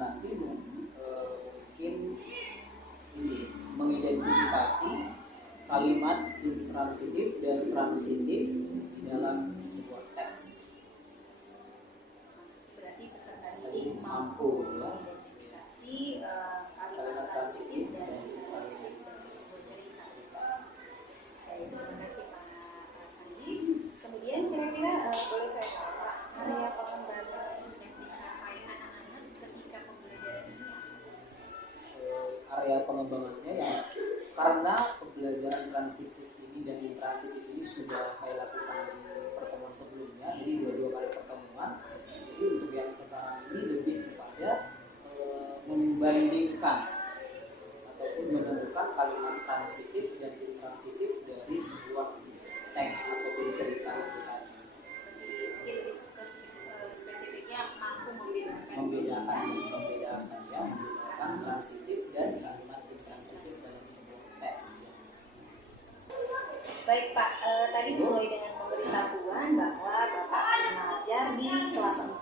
nanti mungkin ini mengidentifikasi kalimat intransitif dan transitif di dalam sebuah teks. Berarti peserta didik mampu ya mengidentifikasi kalimat transitif dan transitif dalam sebuah cerita. Baik, terima kasih Pak Sandi. Kemudian kira-kira boleh saya tahu Pak, area pengembangan yang dicapai anak-anak ketika pembelajaran ini? Area pengembangannya ya, karena pembelajaran transitif ini dan intransitif ini sudah saya lakukan di pertemuan sebelumnya, jadi dua kali pertemuan. Jadi untuk yang sekarang ini lebih kepada membandingkan ataupun menemukan kalimat transitif dan intransitif dari sebuah teks ataupun cerita itu tadi. Mungkin lebih spesifiknya mampu membedakan ya, membedakan transitif dan kalimat intransitif dalam sebuah teks ya. Baik Pak, tadi sesuai dengan pemberitahuan bahwa Bapak mengajar di kelas 4.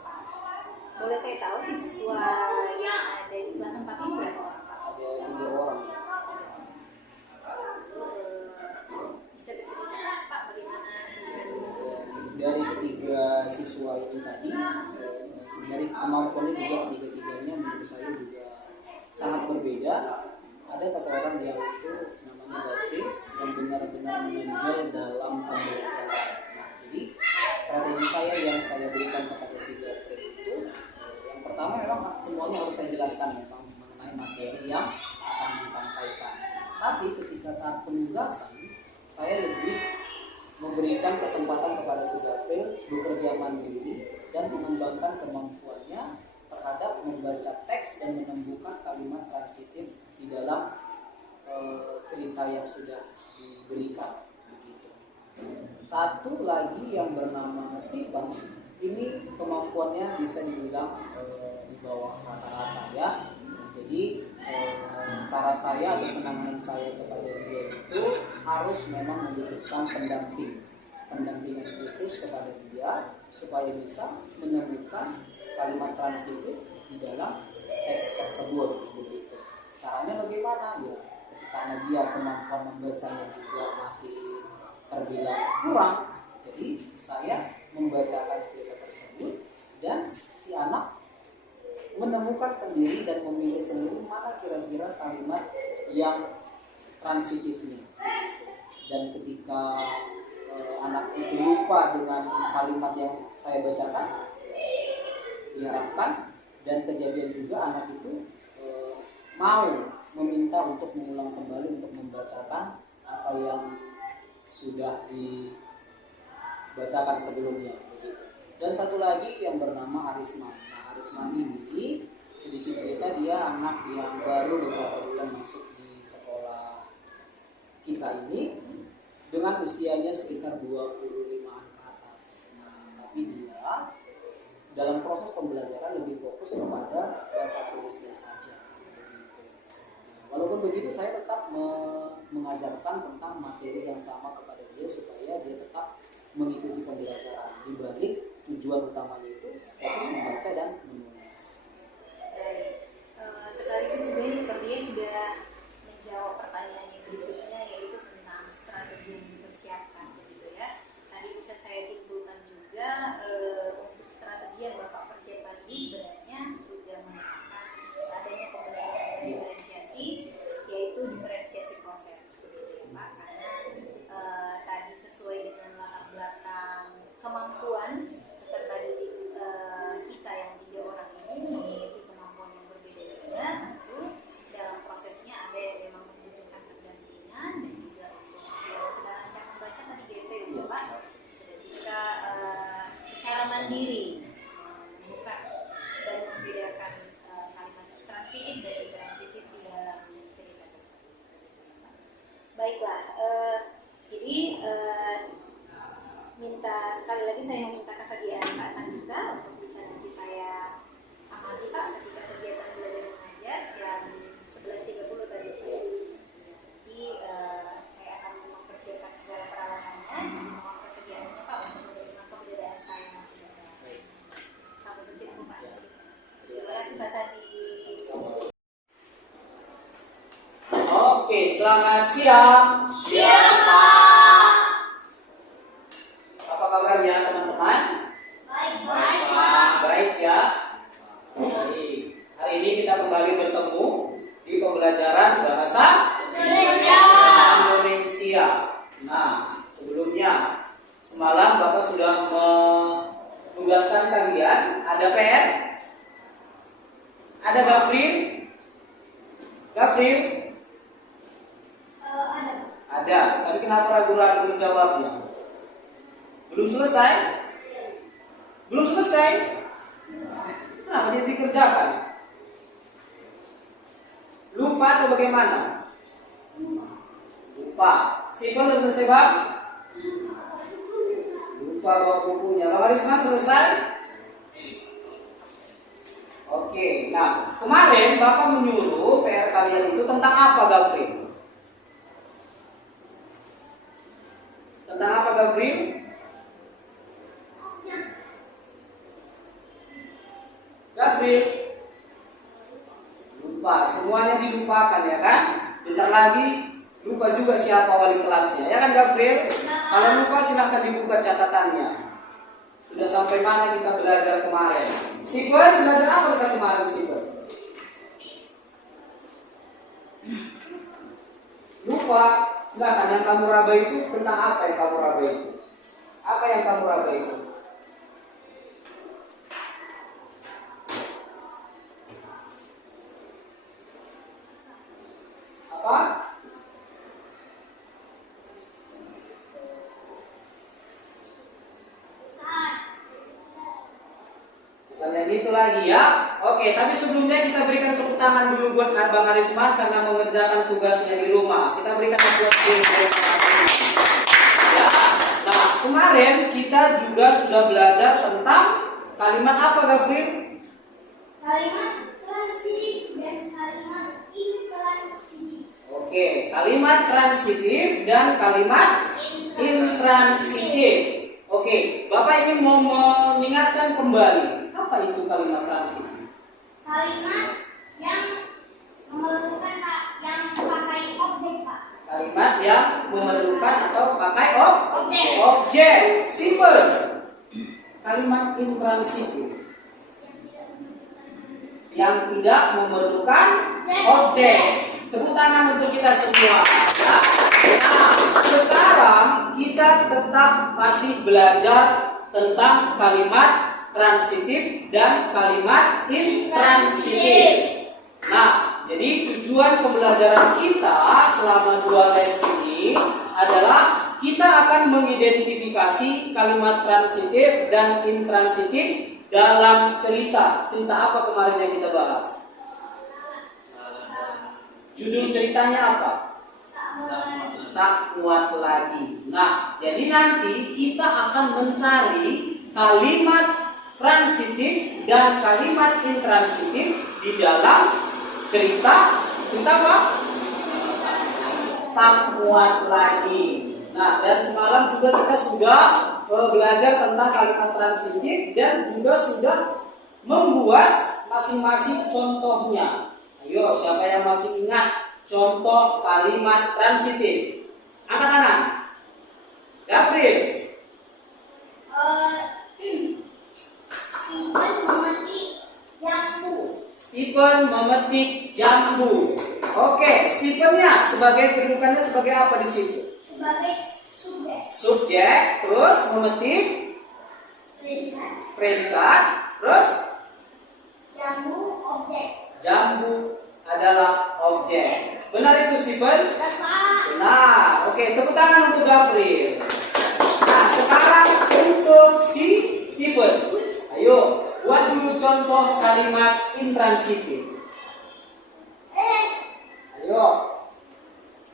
Boleh saya tahu siswa yang ada di kelas 4 ini berapa orang Pak? Ada 3 orang. Bisa diceritakan Pak bagaimana dari ketiga siswa ini tadi, sebenarnya kemampuannya juga ketiga-tiganya menurut saya juga sangat berbeda. Ada satu orang yang itu namanya David yang benar-benar menonjol dalam pembelajaran. Nah, jadi strategi saya yang saya berikan kepada si David itu, yang pertama memang semuanya harus saya jelaskan memang mengenai materi yang akan disampaikan. Tapi ketika saat penugasan, saya lebih memberikan kesempatan kepada si David bekerja mandiri dan mengembangkan kemampuannya terhadap membaca teks dan menemukan kalimat transitif di dalam cerita yang sudah diberikan. Begitu. Satu lagi yang bernama Stephen, ini kemampuannya bisa dibilang di bawah rata-rata ya. Jadi cara saya atau penanganan saya kepada dia itu harus memang membutuhkan pendampingan khusus kepada dia supaya bisa menemukan kalimat transitif di dalam teks tersebut. Begitu. Caranya bagaimana ya? Karena dia kemampuan membacanya juga masih terbilang kurang, jadi saya membacakan cerita tersebut dan si anak menemukan sendiri dan memilih sendiri mana kira-kira kalimat yang transitifnya. Dan ketika anak itu lupa dengan kalimat yang saya bacakan, diharapkan dan kejadian juga anak itu mau meminta untuk mengulang kembali untuk membacakan apa yang sudah dibacakan sebelumnya. Dan satu lagi yang bernama Arisman. Nah, Arisman ini sedikit cerita, dia anak yang baru beberapa bulan masuk di sekolah kita ini dengan usianya sekitar 25-an ke atas. Nah, tapi dia dalam proses pembelajaran lebih fokus kepada baca tulisnya saja. Walaupun begitu, saya tetap mengajarkan tentang materi yang sama kepada dia supaya dia tetap mengikuti pembelajaran. Di balik tujuan utamanya itu fokus membaca dan menulis. Sekaligus juga ini sepertinya sudah menjawab pertanyaan yang berikutnya, yaitu tentang strategi yang dipersiapkan, begitu ya. Tadi bisa saya simpulkan juga untuk strategi yang Bapak persiapkan ini sebenarnya sudah menetapkan adanya pembelajaran diferensiasi, yaitu diferensiasi proses, begitu ya Pak. Karena tadi sesuai dengan latar belakang kemampuan peserta didik kita yang 3 selamat siang. Siap, Pak. Apa kabarnya teman-teman? Baik, Pak. Baik ya. Baik. Hari ini kita kembali bertemu di pembelajaran bahasa Indonesia. Nah, sebelumnya semalam Bapak sudah menugaskan kalian. Ada PR? Ada Gafril? Gafril? Ada. Ada. Tapi kenapa ragu-ragu menjawabnya? Belum selesai? Belum selesai? Kenapa jadi dikerjakan? Lupa atau bagaimana? Lupa. Stephen sudah selesai, Bang? Lupa bawa bukunya. Bang Arisman selesai? Oke. Nah, kemarin Bapak menyuruh PR kalian itu tentang apa, Gafril? Tentang apa, Gafril? Gafril? Lupa. Semuanya dilupakan ya kan? Bentar lagi lupa juga siapa wali kelasnya. Ya kan, Gafril? Kalau lupa silahkan dibuka catatannya. Sudah sampai mana kita belajar kemarin? Stephen, belajar apa kita kemarin, Stephen? Lupa. Silahkan, yang kamu raba itu tentang apa yang kamu raba itu? Apa yang kamu raba itu? Apa? Bukan yang itu lagi ya. Oke, tapi sebelumnya kita berikan tepuk tangan dulu buat Bang Arisman karena mengerjakan tugasnya di rumah. Kita berikan aplaus dulu buat Bang Arisman. Ya. Nah, kemarin kita juga sudah belajar tentang kalimat apa, Gafril? Kalimat transitif dan kalimat intransitif. Oke, kalimat transitif dan kalimat intransitif. Oke, Bapak ingin mau mengingatkan kembali apa itu kalimat transitif? Kalimat yang memerlukan yang pakai objek, Pak. Kalimat yang memerlukan atau pakai Objek. Objek. Simple. Kalimat intransitif yang tidak memerlukan objek. Tepuk tangan untuk kita semua. Ya. Nah, sekarang kita tetap masih belajar tentang kalimat transitif dan kalimat intransitif. Nah, jadi tujuan pembelajaran kita selama 2 les ini adalah kita akan mengidentifikasi kalimat transitif dan intransitif dalam cerita. Cerita apa kemarin yang kita bahas? Judul ceritanya apa? Tak muat lagi. Nah, jadi nanti kita akan mencari kalimat transitif dan kalimat intransitif di dalam cerita apa? Tak muat lagi. Nah, dan semalam juga kita sudah belajar tentang kalimat transitif dan juga sudah membuat masing-masing contohnya. Ayo, siapa yang masih ingat contoh kalimat transitif? Angkat tangan. Gabriel. Stephen memetik jambu. Stephen memetik jambu. Oke, Stephennya sebagai kedudukannya sebagai apa di situ? Sebagai subjek. Subjek, terus memetik predikat, terus Jambu objek. jambu adalah objek. Benar itu, Stephen? Benar. Oke, tepuk tangan untuk Gabriel. Nah, sekarang untuk si Stephen. Ayo, buat dulu contoh kalimat intransitif. Ayo.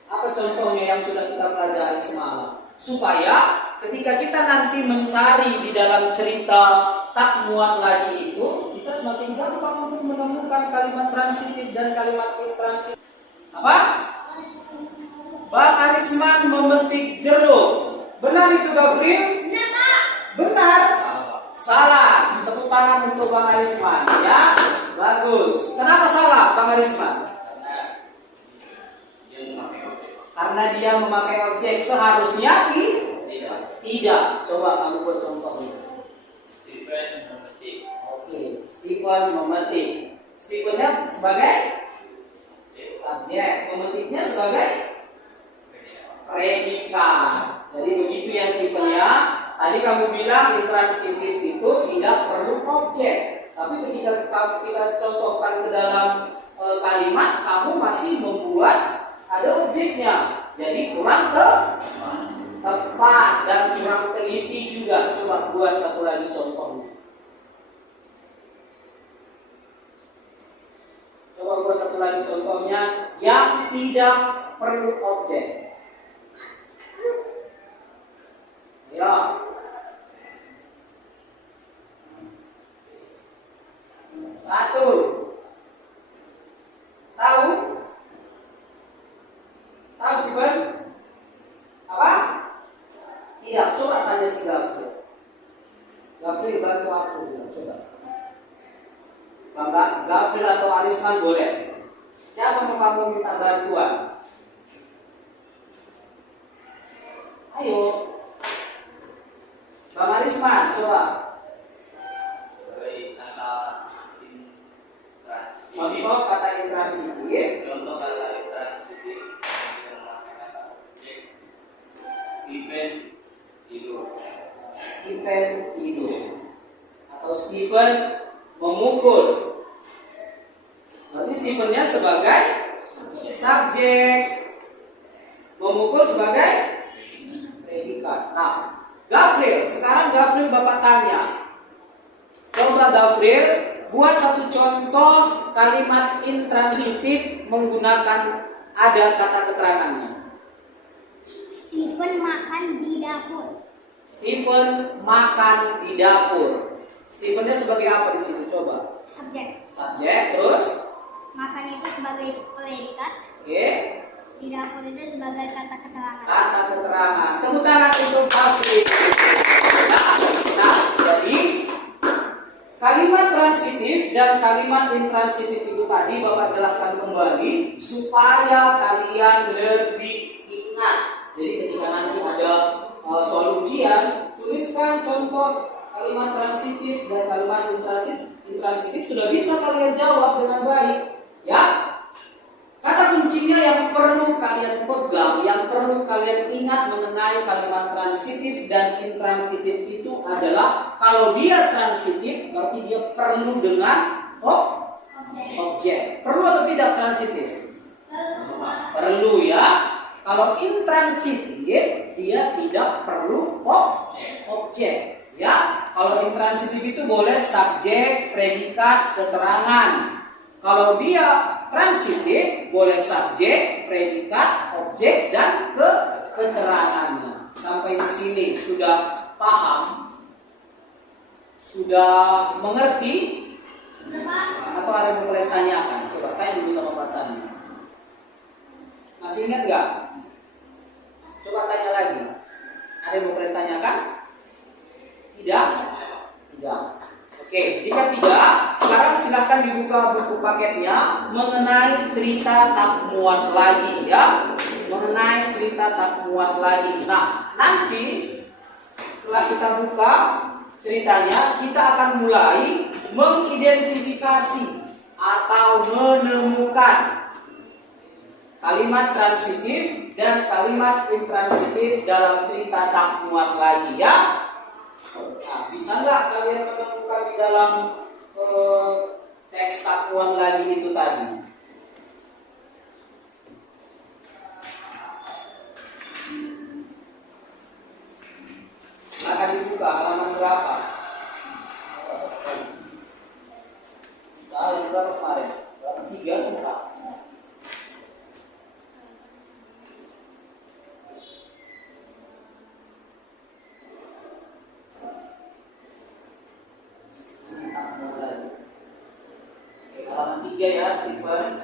Apa contohnya yang sudah kita pelajari semalam? Supaya ketika kita nanti mencari di dalam cerita tak muat lagi itu, kita semakin gampang untuk menemukan kalimat transitif dan kalimat intransitif. Apa? Bang Arisman memetik jeruk. Benar itu, Gabriel? Benar, Pak. Benar. Salah. Tepuk tangan untuk Bang Arisman. Ya, bagus. Kenapa salah, Bang Arisman? Karena dia memakai objek, seharusnya tidak. Coba kamu buat contohnya. Stephen memetik. Oke, Stephen memetik. Stephennya sebagai subjek, memetiknya sebagai predikat. Jadi begitu ya Stephennya. Tadi kamu bilang intransitif itu tidak perlu objek. Tapi ketika kita contohkan ke dalam kalimat, kamu masih membuat ada objeknya. Jadi kurang tepat dan kurang teliti juga. Coba buat satu lagi contohnya. Coba buat satu lagi contohnya yang tidak perlu objek. Ya. Satu. Tahu? Tahu Stephen? Apa? Tidak. Coba tanya si Gafri. Gafri bantu aku. Coba. Bapak Gafri atau Arisman boleh. Siapa mau kamu minta bantuan? Ayo. Bang Arisman, coba. Sebagai kata intransitif. Contoh kata intransitif. Contoh kata intransitif yang memakai kata objek. Stephen tidur. Stephen tidur. Atau Stephen memukul. Berarti Stephennya sebagai subjek, memukul sebagai predikat. Nah, Gafril, sekarang Gafril Bapak tanya. Coba Gafril buat satu contoh kalimat intransitif menggunakan ada kata keterangannya. Stephen makan di dapur. Stephen makan di dapur. Stephennya sebagai apa di sini? Coba. Subjek. Subjek, terus Makan itu sebagai predikat. oke. Di dapur itu sebagai kata keterangan. Kata keterangan. Tepuk tangan untuk Gafril. Nah, jadi kalimat transitif dan kalimat intransitif itu tadi Bapak jelaskan kembali supaya kalian lebih ingat. Jadi ketika nanti ada soal ujian, tuliskan contoh kalimat transitif dan kalimat intransitif sudah bisa kalian jawab dengan baik, ya. Kata kuncinya yang perlu kalian pegang, yang perlu kalian ingat mengenai kalimat transitif dan intransitif itu adalah kalau dia transitif berarti dia perlu dengan objek. Perlu atau tidak transitif? Perlu ya. Kalau intransitif dia tidak perlu objek. Ya. Kalau intransitif itu boleh subjek, predikat, keterangan. Kalau dia transitif boleh subjek, predikat, objek dan keterangannya. Sampai di sini sudah paham? Sudah mengerti? Atau ada yang boleh tanyakan? Coba tanya dulu sama Pak Sandi. Masih ingat nggak? Coba tanya lagi. Ada yang boleh tanyakan? Tidak? Tidak. Oke, jika tidak, sekarang silahkan dibuka buku paketnya mengenai cerita tak muat lagi ya. Mengenai cerita tak muat lagi. Nah, nanti setelah kita buka ceritanya, kita akan mulai mengidentifikasi atau menemukan kalimat transitif dan kalimat intransitif dalam cerita tak muat lagi ya. Nah, bisa nggak kalian menemukan di dalam teks tak muat lagi itu tadi? Akan dibuka halaman berapa? Bisa juga kemarin. Halaman 3 buka. Halaman 3 ya, Stephen.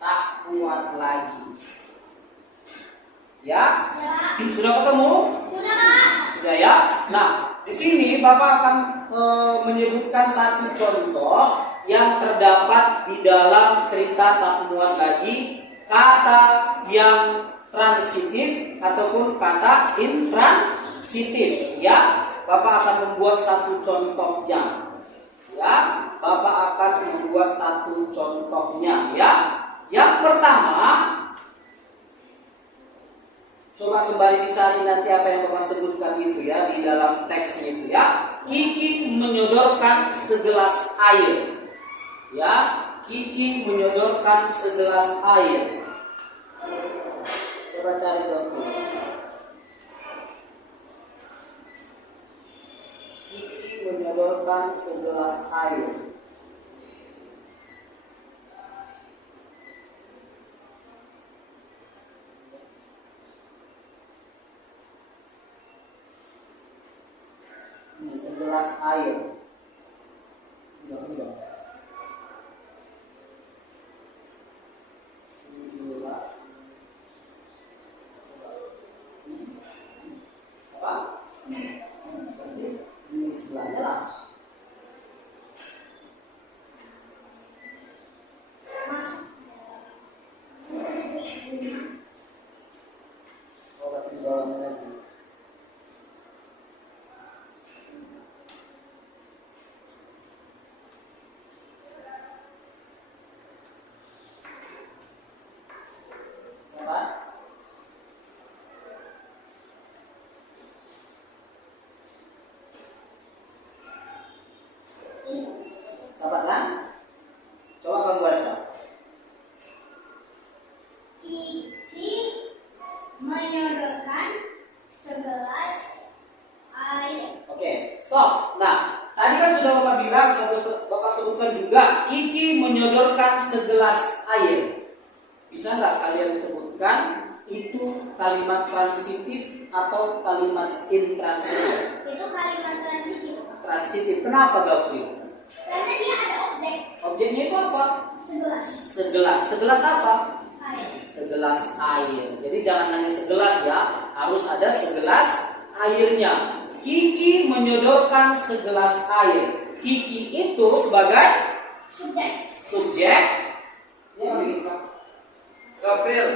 Tak kuat lagi. Ya? Sudah ketemu? Sudah ya. Nah, di sini Bapak akan menyebutkan satu contoh yang terdapat di dalam cerita tak muat lagi kata yang transitif ataupun kata intransitif. Ya, Bapak akan membuat satu contohnya. Ya, Bapak akan membuat satu contohnya. Ya, yang pertama, coba sembari dicari nanti apa yang Bapak sebutkan itu ya di dalam teksnya itu ya. Kiki menyodorkan segelas air. Ya, Kiki menyodorkan segelas air. Coba cari dulu. Kiki menyodorkan segelas air. Ini segelas air. Dapat kan? Coba kamu baca. Kiki menyodorkan segelas air. Oke, stop. Nah, tadi kan sudah Bapak bilang, Bapak sebutkan juga Kiki menyodorkan segelas air. Bisa nggak kalian sebutkan itu kalimat transitif atau kalimat intransitif? Itu kalimat transitif. Transitif. Kenapa, Gafri? Karena dia ada objek Objeknya itu apa? segelas Segelas. Segelas apa? air. Segelas air. Jadi jangan hanya segelas ya, harus ada segelas airnya. Kiki menyodorkan segelas air. Kiki itu sebagai Subjek. subjek. Ya, bisa. Gabriel,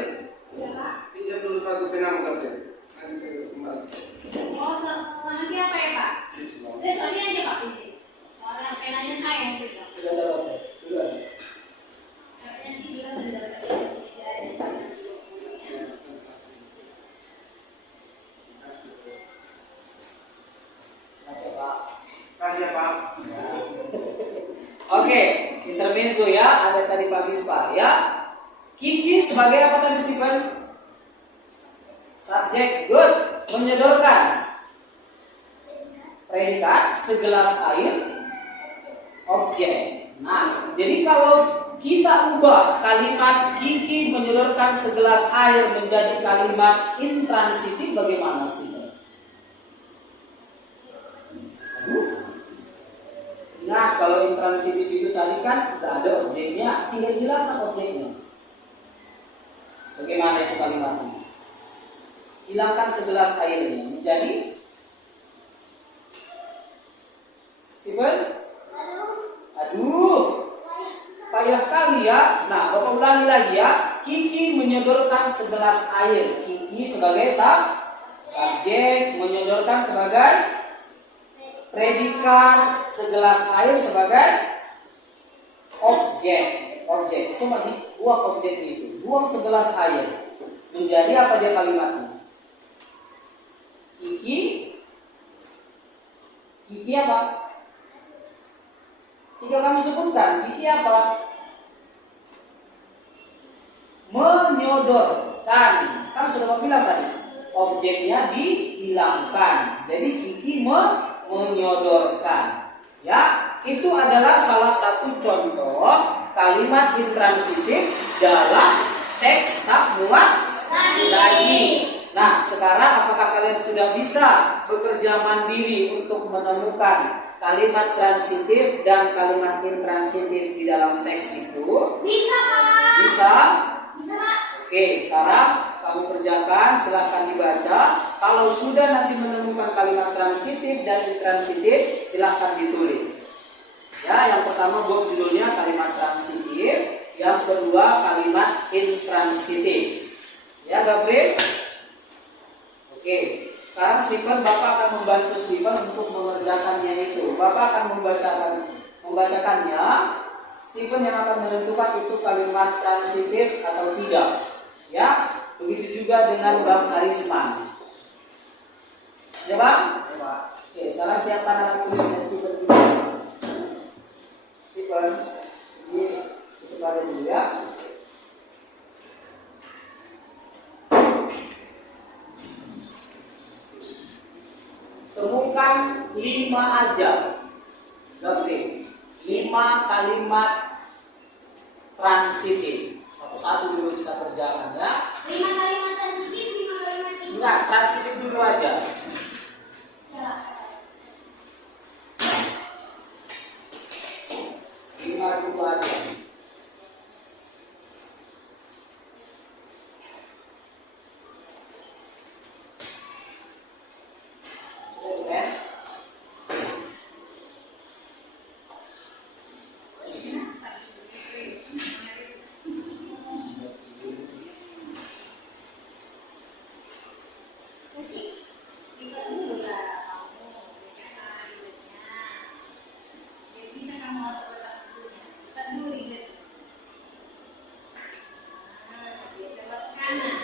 Ya Pak. pinjam dulu satu pena Gabriel. Nanti saya kembali. Oh, sama siapa ya Pak? Soalnya aja Pak ini. Soalnya penanya saya yang pegang. Sudah ada Bapak. Sudah ada. Nanti dia udah dapat dari sini dari Masih, Pak. Kasih ya Pak. Oke, intermezzo ya, ada tadi Pak Bispa ya. Kiki sebagai apa tadi Stephen? Subjek, good. Menyodorkan predikat segelas air, objek. Nah, jadi kalau kita ubah kalimat Kiki menyodorkan segelas air menjadi kalimat intransitif, bagaimana Stephen? Nah, kalau intransitif itu tadi kan tidak ada objeknya, tinggal hilangkan objeknya. Bagaimana itu kalimatnya? Hilangkan segelas airnya menjadi Steven? Aduh, payah kali ya. Nah, Bapak ulangi lagi ya. Kiki menyodorkan segelas air. Kiki sebagai subjek, menyodorkan sebagai predikat, segelas air sebagai objek. Objek. Coba dibuang objek itu. Buang segelas air. Menjadi apa dia kalimatnya? Kiki apa? Tiga kamu sebutkan. Kiki apa? Menyodorkan. Kan sudah bilang tadi. Objeknya dihilangkan. Jadi Kiki menyodorkan. Ya, itu adalah salah satu contoh kalimat intransitif dalam teks tak muat lagi. Nah, sekarang apakah kalian sudah bisa bekerja mandiri untuk menemukan kalimat transitif dan kalimat intransitif di dalam teks itu? Bisa Pak. Bisa? Bisa Pak. Oke, sekarang kamu kerjakan, silahkan dibaca. Kalau sudah nanti menemukan kalimat transitif dan intransitif, silahkan ditulis. Ya, yang pertama buat judulnya kalimat transitif, yang kedua kalimat intransitif. Ya, Gabriel? Oke, sekarang Stephen, Bapak akan membantu Stephen untuk mengerjakannya itu. Bapak akan membacakannya. Stephen yang akan menentukan itu kalimat transitif atau tidak. Ya, begitu juga dengan Bang Arisman. Ya, Bang? Oke, sekarang siapkan alat tulisnya Stephen juga. Stephen, ini itu pada dulu ya. Temukan 5 aja, Gabriel, 5 kalimat transitif. Satu-satu dulu kita kerjakan ya. 5 kalimat transitif, 5 kalimat itu. Enggak, transitif dulu aja. Ya. 5 dulu aja. Musik. Lihat dulu lah kamu, bagaimana ribetnya. Jadi bisa kamu letak dulunya. Lihat dulu ribet. Biasa buat kanan.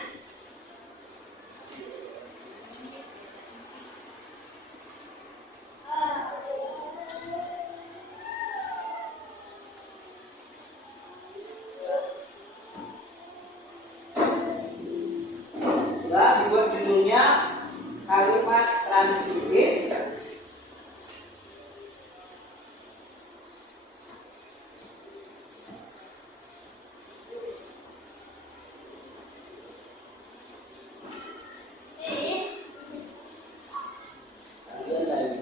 Sudah dibuat judulnya kalimat transitif. Kalian dari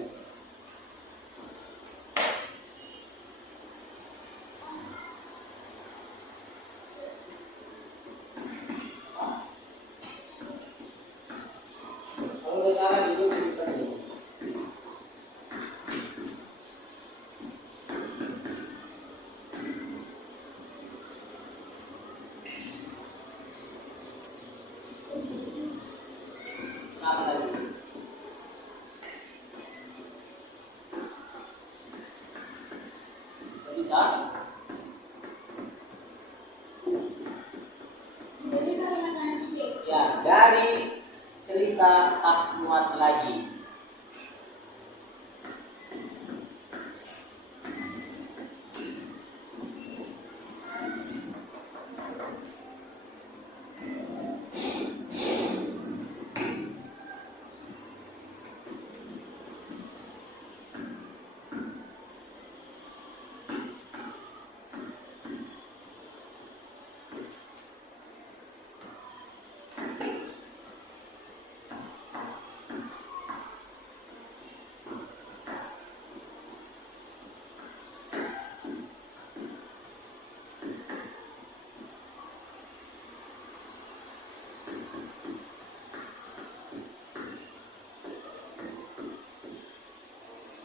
kalau udah salah juga kita dulu. Apa tadi? Nggak bisa? Jadi kalimat transitif. Ya, dari cerita tak muat lagi.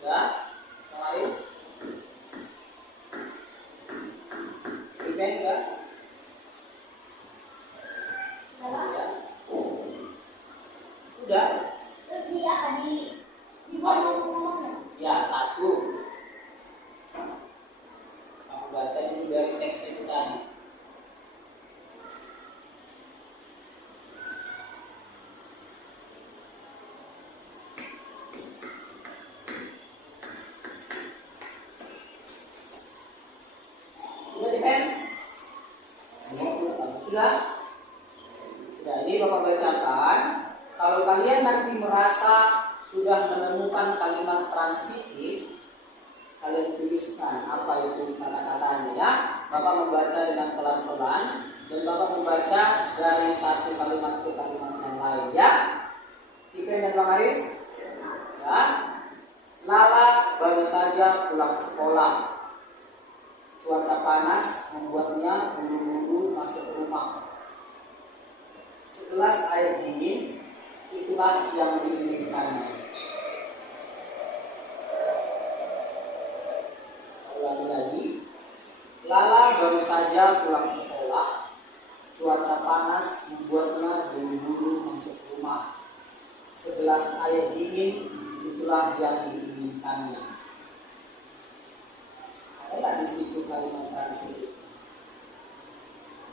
Sudah? Bang Aris? Iben enggak? Ya. Udah? Terus dia tadi dibuat ngomong-ngomong. Ya, 1. Kamu baca dulu dari teks itu tadi. Sudah Iben? Sudah? Sudah, ini Bapak bacakan. Kalau kalian nanti merasa sudah menemukan kalimat transitif, kalian tuliskan apa itu kata-katanya ya. Bapak membaca dengan pelan-pelan dan Bapak membaca dari satu kalimat ke kalimat yang lain ya. Tipen dan Bang Aris? Ya. Lala baru saja pulang sekolah. Cuaca panas membuatnya buru-buru masuk rumah. Segelas air dingin, itulah yang diinginkannya. Lala baru saja pulang sekolah. Cuaca panas membuatnya buru-buru masuk rumah. Segelas air dingin itulah yang diinginkannya. Ada nggak di situ kalimat transitif?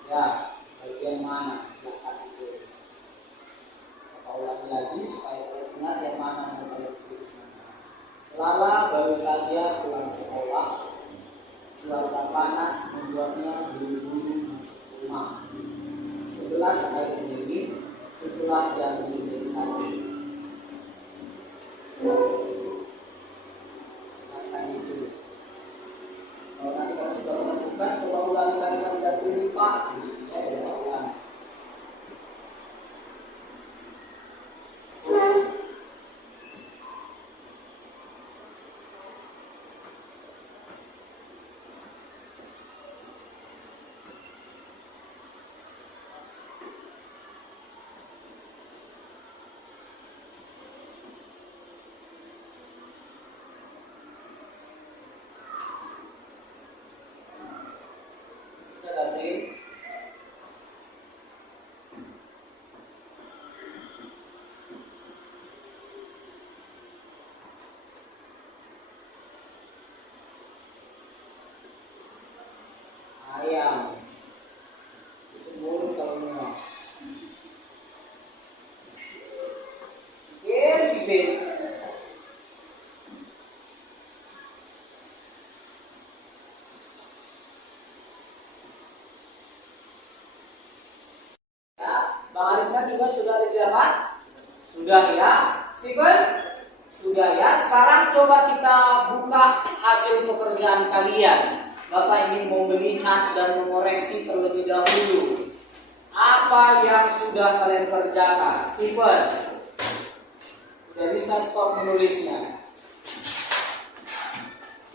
Ya, bagian mana? Silakan ditulis. Kita ulangi lagi supaya kalian ingat yang mana mau kalian tulis. Lala baru saja pulang sekolah. Cuaca panas membuatnya buru-buru masuk rumah. Segelas air dingin itulah yang diinginkan. Silakan ditulis. Kalau nanti kamu sudah menemukan, coba ulangi kalimat dan lupa. Ya, ulang. Bisa David? Ayam. Itu mulut kalau memang. Oke, Bang Arisman juga sudah ada di halaman? Sudah ya. Steven? Sudah ya. Sekarang coba kita buka hasil pekerjaan kalian. Bapak ingin mau melihat dan mengoreksi terlebih dahulu. Apa yang sudah kalian kerjakan? Steven? Sudah bisa stop menulisnya.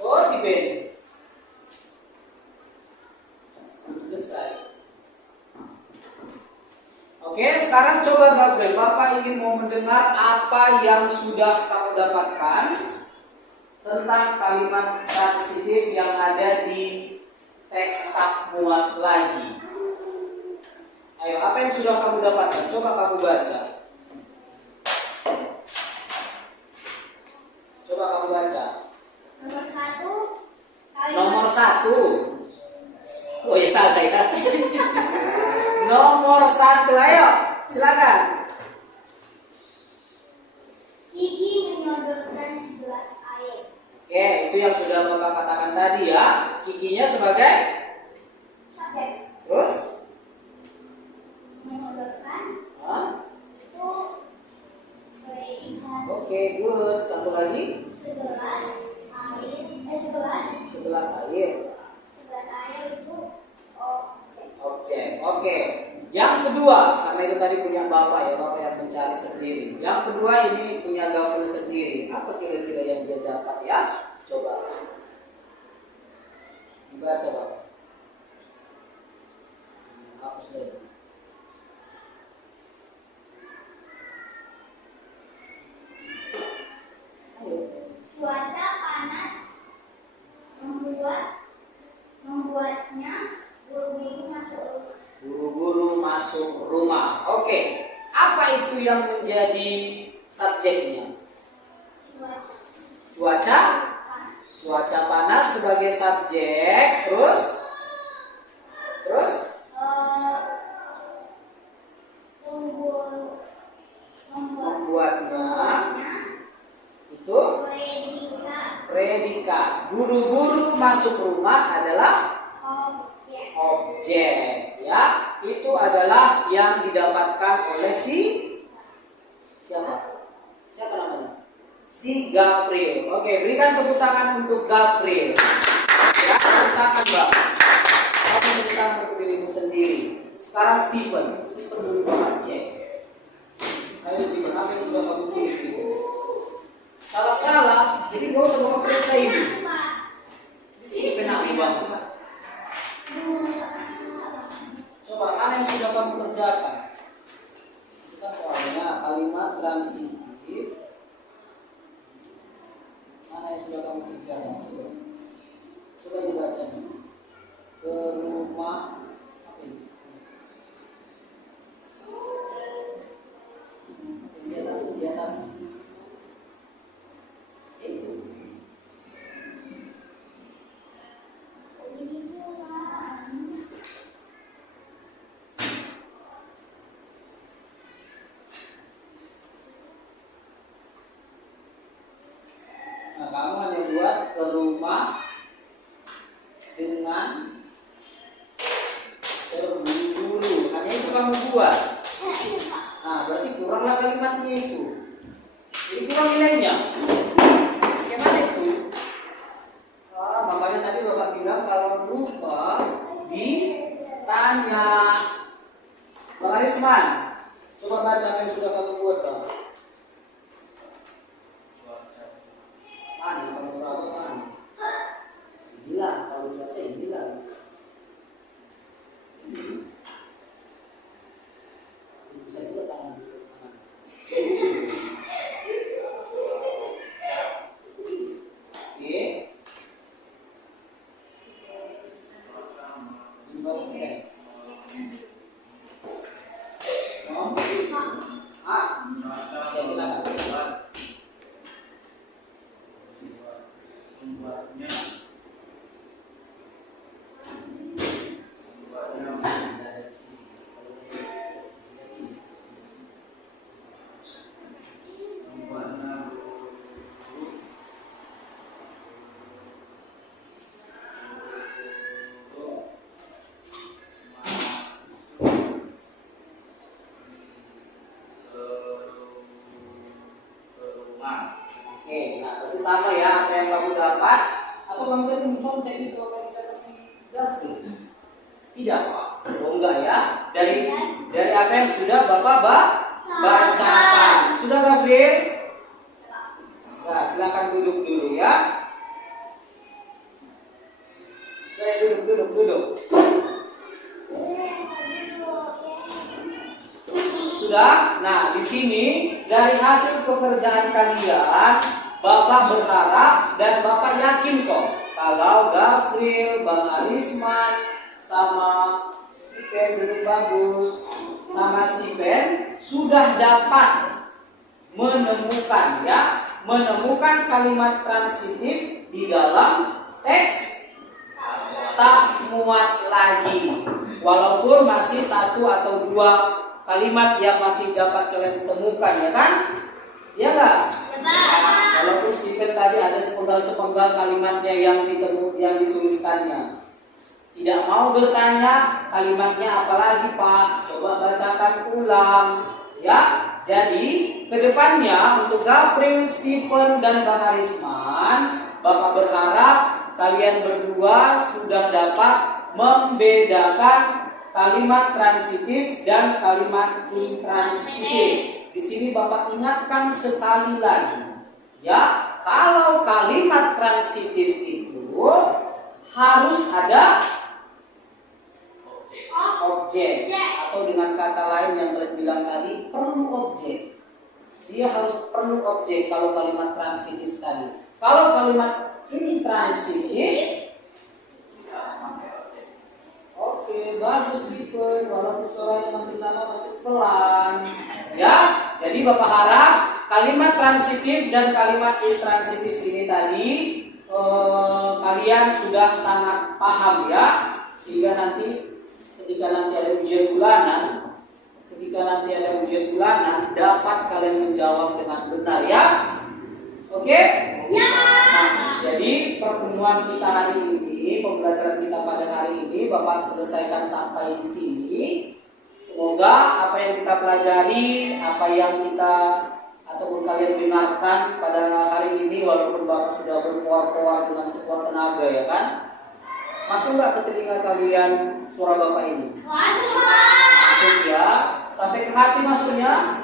Oh, di bed. Selesai. Oke, sekarang coba Gabriel, Bapak ingin mau mendengar apa yang sudah kamu dapatkan tentang kalimat transitif yang ada di teks tak muat lagi. Ayo, apa yang sudah kamu dapatkan? Coba kamu baca. Coba kamu baca. Nomor 1. Nomor 1. Oh ya, santai kan? Nomor 1, ayo, silakan. Gigi menyodorkan segelas air. Oke, itu yang sudah Bapak katakan tadi ya. Kikinya sebagai Subjek. terus? Menyodorkan Hah? itu predikat. Oke, good. Satu lagi. Segelas air. Segelas air. itu objek. Objek. Oke. Yang kedua, karena itu tadi punya Bapak ya, Bapak yang mencari sendiri. Yang kedua ini punya Gavel sendiri. Apa kira-kira yang dia dapat ya? Coba. Dibaca, Pak. Hapus dulu. Cuaca panas membuatnya buru-buru masuk rumah. Buru-buru masuk rumah. Oke. Apa itu yang menjadi subjeknya? Cuaca. Cuaca panas sebagai subjek. Terus? Membuatnya itu predikat. Buru-buru masuk rumah adalah objek ya. Itu adalah yang didapatkan oleh siapa namanya? Si Gavril. Oke, berikan tepuk tangan untuk Gavril. Ya, tepuk tangan, Mbak. Kamu tepuk tangan untuk dirimu sendiri. Sekarang Steven dulu Bapak cek. Ayo Steven, apa yang sudah kamu tulis Steven? Salah, jadi gak usah bawa periksa ini. Di sini penakut banget. Coba mana yang sudah kamu kerjakan? Kita soalnya kalimat transitif. Mana yang sudah kamu kerjakan? Coba dibaca nih. ke rumah apa ini? Di atas. Nah, kamu hanya buat ke rumah dengan terburu-buru. Hanya itu kamu buat. Nah, berarti kuranglah kalimatnya itu. Jadi kurang nilainya. Bagaimana itu? Makanya tadi Bapak bilang kalau lupa ditanya. Bang Arisman, coba baca apa yang sudah kamu buat, Bang. Mana kamu berapa mana? Bilang kalau cuaca bilang. Bisa juga tangan. Oke. Ya silakan. Oke, nah berarti sama ya apa yang kamu dapat atau kamu tadi mencontek itu apa yang kita kasih grafik? Tidak Pak, oh enggak ya? Dari apa yang sudah Bapak bacakan. Sudah Gafril? Nah, silakan duduk dulu ya. Duduk. Sudah? Nah, di sini dari hasil pekerjaan kalian, Bapak berharap dan Bapak yakin kok kalau Gafril, Bang Arisman, sama Stipen dulu bagus, sama Stipen sudah dapat menemukan kalimat transitif di dalam teks tak muat lagi. Walaupun masih satu atau dua kalimat yang masih dapat kalian temukan, ya kan? Ya enggak? Walaupun Stephen tadi ada sepenggal kalimatnya yang dituliskannya. Tidak mau bertanya kalimatnya apalagi Pak, coba bacakan ulang, ya. Jadi kedepannya untuk Gafril, Stephen dan Bang Arisman, Bapak berharap kalian berdua sudah dapat membedakan kalimat transitif dan kalimat intransitif. Di sini Bapak ingatkan sekali lagi, ya, kalau kalimat transitif itu harus ada objek atau dengan kata lain yang kalian bilang tadi perlu objek. Dia harus perlu objek kalau kalimat transitif tadi. Kalau kalimat intransitif, oke, bagus Stephen, walaupun suaranya makin lama makin pelan, ya. Jadi Bapak harap kalimat transitif dan kalimat intransitif ini tadi kalian sudah sangat paham, ya, sehingga nanti ketika nanti ada ujian bulanan dapat kalian menjawab dengan benar, ya. Oke? Ya. Nah, jadi pertemuan kita hari ini, pembelajaran kita pada hari ini Bapak selesaikan sampai di sini. Semoga apa yang kita pelajari, apa yang kita ataupun kalian dengarkan pada hari ini, walaupun Bapak sudah berkoar-koar dengan sekuat tenaga, ya kan? Masuk nggak ke telinga kalian suara Bapak ini? Masuk ya. Sampai ke hati masuknya?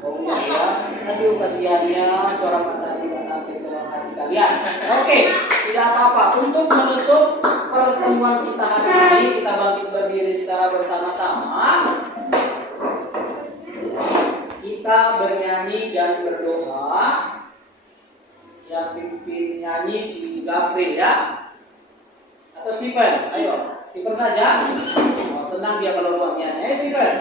Oh enggak ya. Aduh kasihannya suara Pak Sandi tidak sampai ke hati kalian. Oke, tidak apa-apa. Untuk menutup pertemuan kita hari ini, kita bangkit berdiri secara bersama-sama. Kita bernyanyi dan berdoa. Yang pimpin nyanyi si Gafril, ya. Atau Atau Stephen? Ayo, Stephen saja. Oh, senang dia kalau buatnya. Stephen.